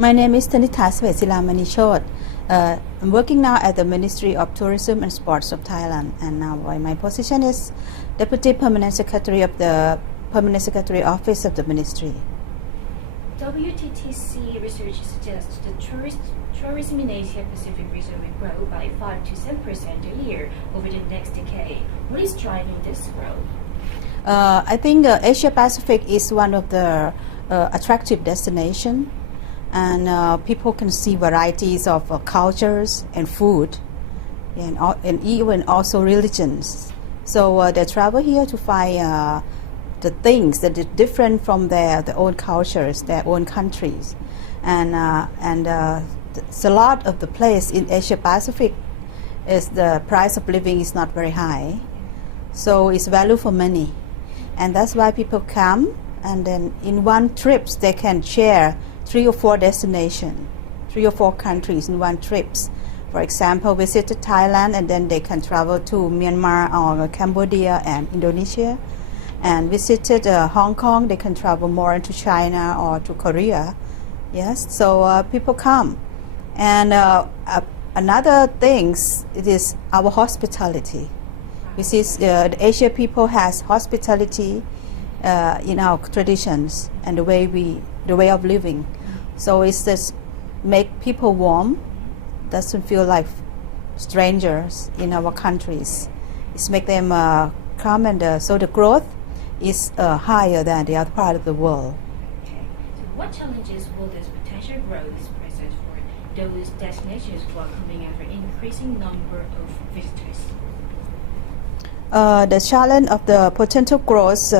My name is Thanitta Savetsila Maneechote. I'm working now at the Ministry of Tourism and Sports of Thailand, and now my position is Deputy Permanent Secretary of the Permanent Secretary Office of the Ministry. WTTC research suggests the tourism in Asia Pacific region will grow by 5 to 7% a year over the next decade. What is driving this growth? I think Asia Pacific is one of the attractive destinations, and people can see varieties of cultures and food, and even also religions. So they travel here to find the things that are different from their own cultures, their own countries, and it's a lot of the place in Asia Pacific is the price of living is not very high, so it's value for money, and that's why people come, and then in one trips they can share 3 or 4 destinations, 3 or 4 countries in one trips. For example, visit Thailand, and then they can travel to Myanmar or Cambodia and Indonesia. And visited Hong Kong, they can travel more into China or to Korea. Yes, so people come. And another thing, it is our hospitality. We see the Asian people has hospitality in our traditions and the way of living. So it's just make people warm, doesn't feel like strangers in our countries. It's make them come, and so the growth is higher than the other part of the world. Okay. So what challenges will this potential growth present for those destinations welcoming an increasing number of visitors? The challenge of the potential growth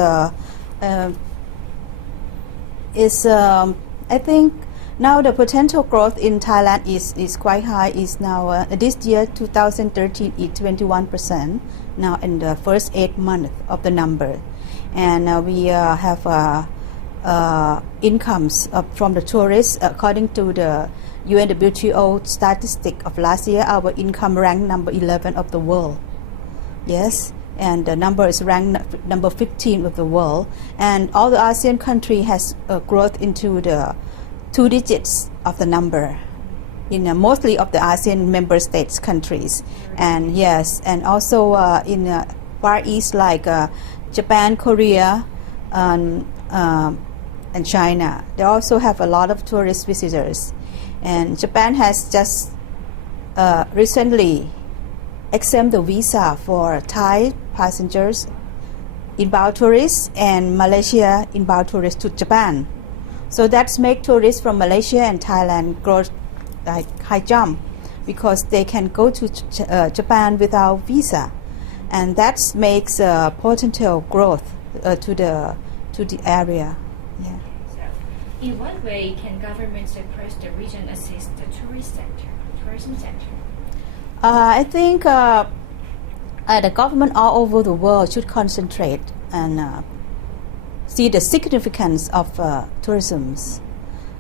is, I think, now the potential growth in Thailand is quite high. Is now this year 2013 is 21%. Now in the first 8 months of the number, and we have incomes from the tourists. According to the UNWTO statistic of last year, our income ranked number 11 of the world. Yes, and the number is ranked number 15 of the world. And all the ASEAN country has growth into the 2 digits of the number in mostly of the ASEAN member states countries. And yes, and also in Far East like Japan, Korea, and China. They also have a lot of tourist visitors. And Japan has just recently exempt the visa for Thai passengers, inbound tourists, and Malaysia inbound tourists to Japan. So that's make tourists from Malaysia and Thailand grow like high jump, because they can go to Japan without visa, and that makes potential growth to the area. Yeah. So, in what way can governments across the region assist the tourism sector? I think the government all over the world should concentrate and see the significance of tourism.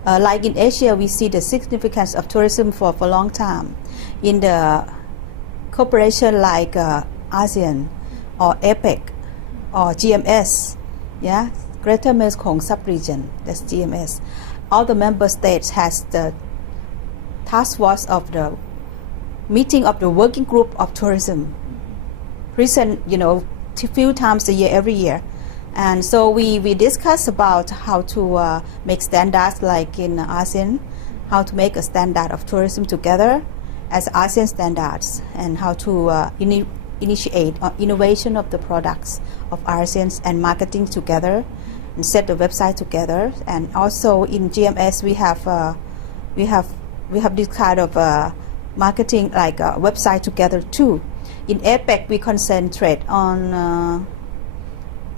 Like in Asia, we see the significance of tourism for a long time. In the cooperation like ASEAN or APEC or GMS, yeah, Greater Mekong Sub-region, that's GMS. All the member states has the task force of the meeting of the working group of tourism. Recent, few times a year, every year. And so we discuss about how to make standards like in ASEAN, how to make a standard of tourism together as ASEAN standards, and how to initiate innovation of the products of ASEAN and marketing together, and set the website together. And also in GMS we have this kind of marketing like a website together too. In APEC we concentrate on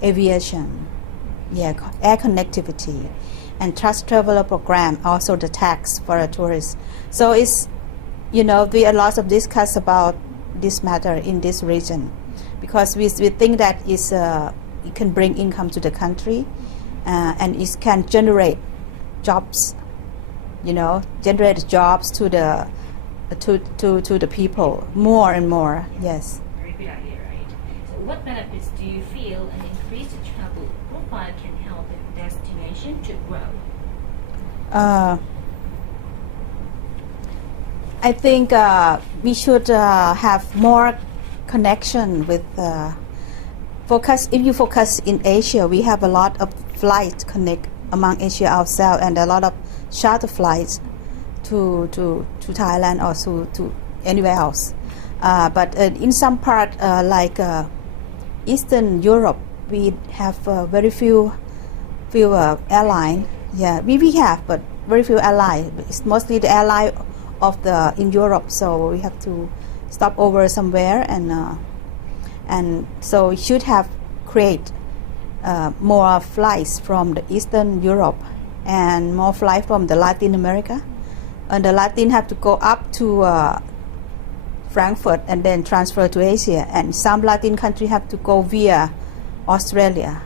aviation, air connectivity, and trust traveler program, also the tax for a tourist. So it's, we are lots of discuss about this matter in this region, because we think that it can bring income to the country, and it can generate jobs, generate jobs to the people more and more. Yes. Very good idea, right? So what benefits do you feel an increased travel profile can help a destination to grow? I think we should have more connection with focus. If you focus in Asia, we have a lot of flights connect among Asia ourselves, and a lot of charter flights to Thailand or to anywhere else. But in some part like Eastern Europe, we have very few airline. Yeah, we have, but very few airline. It's mostly the airline of the in Europe, so we have to stop over somewhere, and so we should have create more flights from the Eastern Europe and more flights from the Latin America, and the Latin have to go up to Frankfurt and then transfer to Asia, and some Latin country have to go via Australia.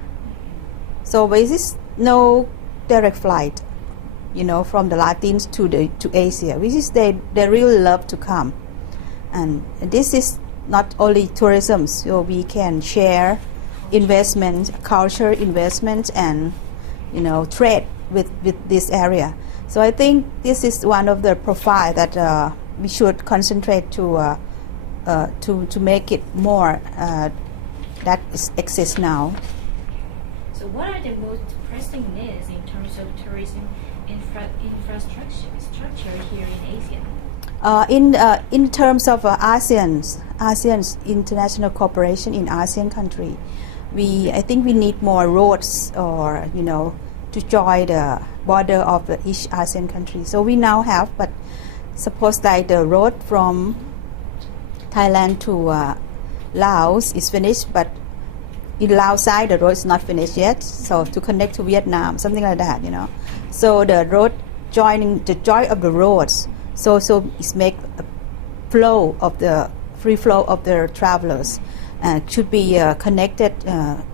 So there is no direct flight, from the Latins to Asia, which is they really love to come, and this is not only tourism, so we can share investment, culture investment, and trade with this area. So I think this is one of the profile that we should concentrate to make it more that exists now. So what are the most pressing needs in terms of tourism infrastructure here in Asia? In terms of ASEAN's international cooperation in ASEAN country, I think we need more roads or to join the border of each ASEAN country. So we now have, but suppose like the road from Thailand to Laos is finished, but in Laos side the road is not finished yet. So to connect to Vietnam, something like that, So the road join of the roads, so it's make a free flow of the travelers. Should be connected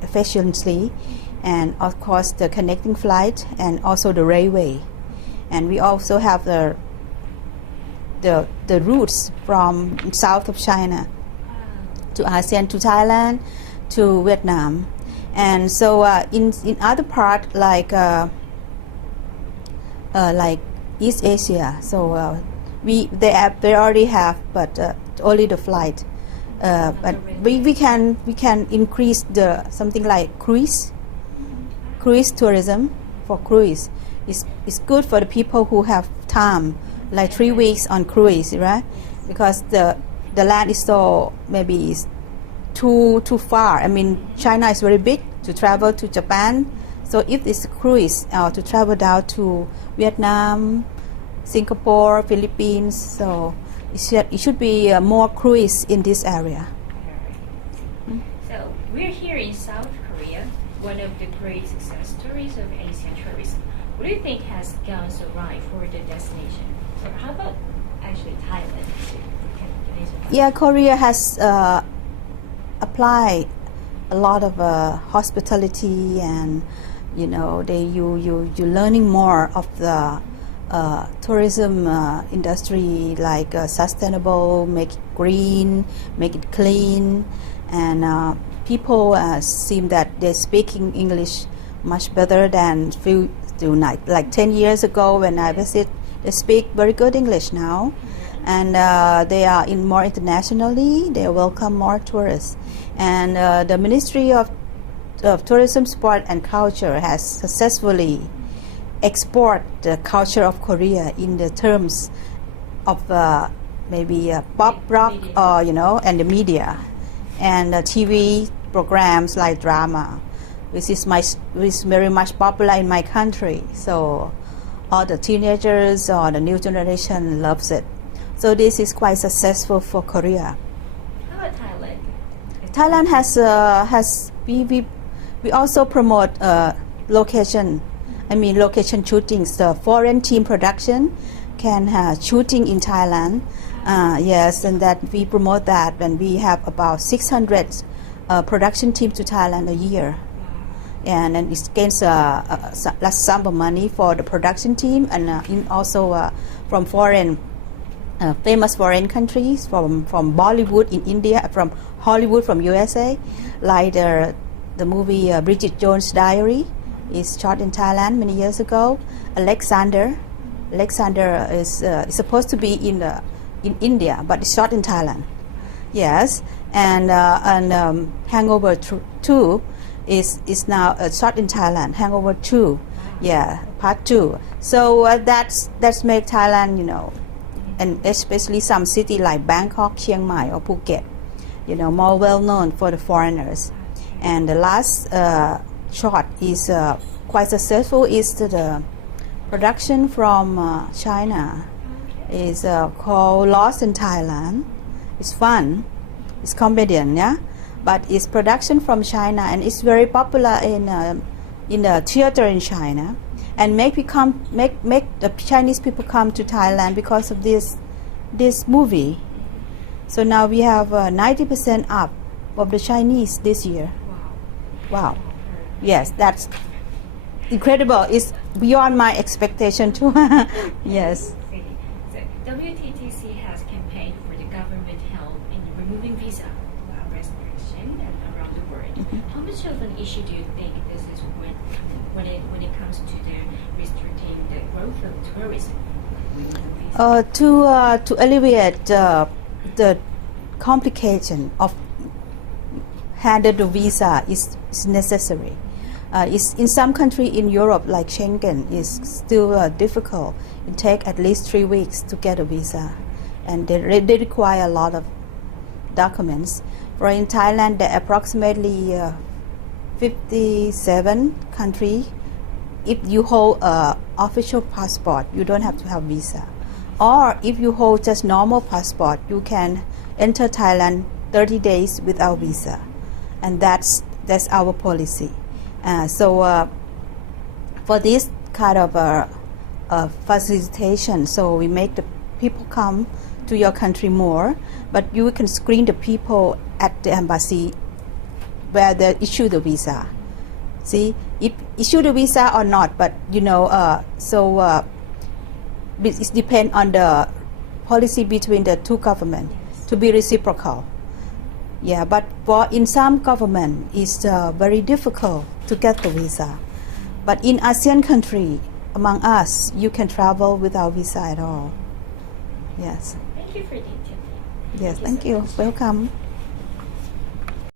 efficiently, and of course the connecting flight and also the railway, and we also have the routes from south of China to ASEAN, to Thailand, to Vietnam, and so in other part like East Asia, so they already have, but only the flight. But we can increase the something like cruise tourism. For cruise, it's good for the people who have time, like 3 weeks on cruise, right? Because the land is so maybe is too far. I mean, China is very big to travel to Japan, so if it's cruise to travel down to Vietnam, Singapore, Philippines, so it should be more cruise in this area. So we're here in South Korea, one of the great success stories of Asian tourism. What do you think has gone so right for the destination? Or how about actually Thailand? Yeah, Korea has applied a lot of hospitality, and you're learning more of the tourism industry, like sustainable, make it green, make it clean, and people seem that they're speaking English much better than like 10 years ago when I visited. They speak very good English now, and they are more internationally. They welcome more tourists, and the Ministry of Tourism, Sport and Culture has successfully export the culture of Korea in the terms of maybe pop rock, or and the media, and TV programs like drama, which is very much popular in my country. So all the teenagers or the new generation loves it. So this is quite successful for Korea. How about Thailand? Thailand has we also promote location shootings. The foreign team production can have shooting in Thailand. Yes, and that we promote that, and we have about 600 production teams to Thailand a year. And then it gains a large sum of money for the production team, and also from foreign famous foreign countries, from Bollywood in India, from Hollywood, from USA, like the movie Bridget Jones' Diary is shot in Thailand many years ago. Alexander is supposed to be in the in India, but it's shot in Thailand. Yes, and Hangover 2 is now shot in Thailand. Hangover 2, yeah, part 2. So that's make Thailand, you know, and especially some city like Bangkok, Chiang Mai, or Phuket, you know, more well known for the foreigners. And the last shot is quite successful. Is the production from China. Is called Lost in Thailand. It's fun. It's comedian, yeah, but it's production from China, and it's very popular in the theater in China, and make the Chinese people come to Thailand because of this movie. So now we have 90% up of the Chinese this year. Wow. Yes, that's incredible. It's beyond my expectation too. Yes. WTTC has campaigned for the government help in removing visa restriction around the world. How much of an issue do you think this is when it comes to the restricting the growth of tourism? To alleviate the complication of handle the visa is necessary. Is in some country in Europe, like Schengen, is still difficult. It takes at least 3 weeks to get a visa, and they require a lot of documents. For in Thailand, there are approximately 57 countries. If you hold an official passport, you don't have to have visa. Or if you hold just normal passport, you can enter Thailand 30 days without visa, and that's our policy. So for this kind of facilitation, so we make the people come to your country more, but you can screen the people at the embassy where they issue the visa. See, if issue the visa or not, but you know, it depends on the policy between the two governments to be reciprocal. Yeah, but in some government, it's very difficult to get the visa. But in ASEAN country, among us, you can travel without visa at all. Yes. Thank you for the interview. Yes, thank you. Welcome.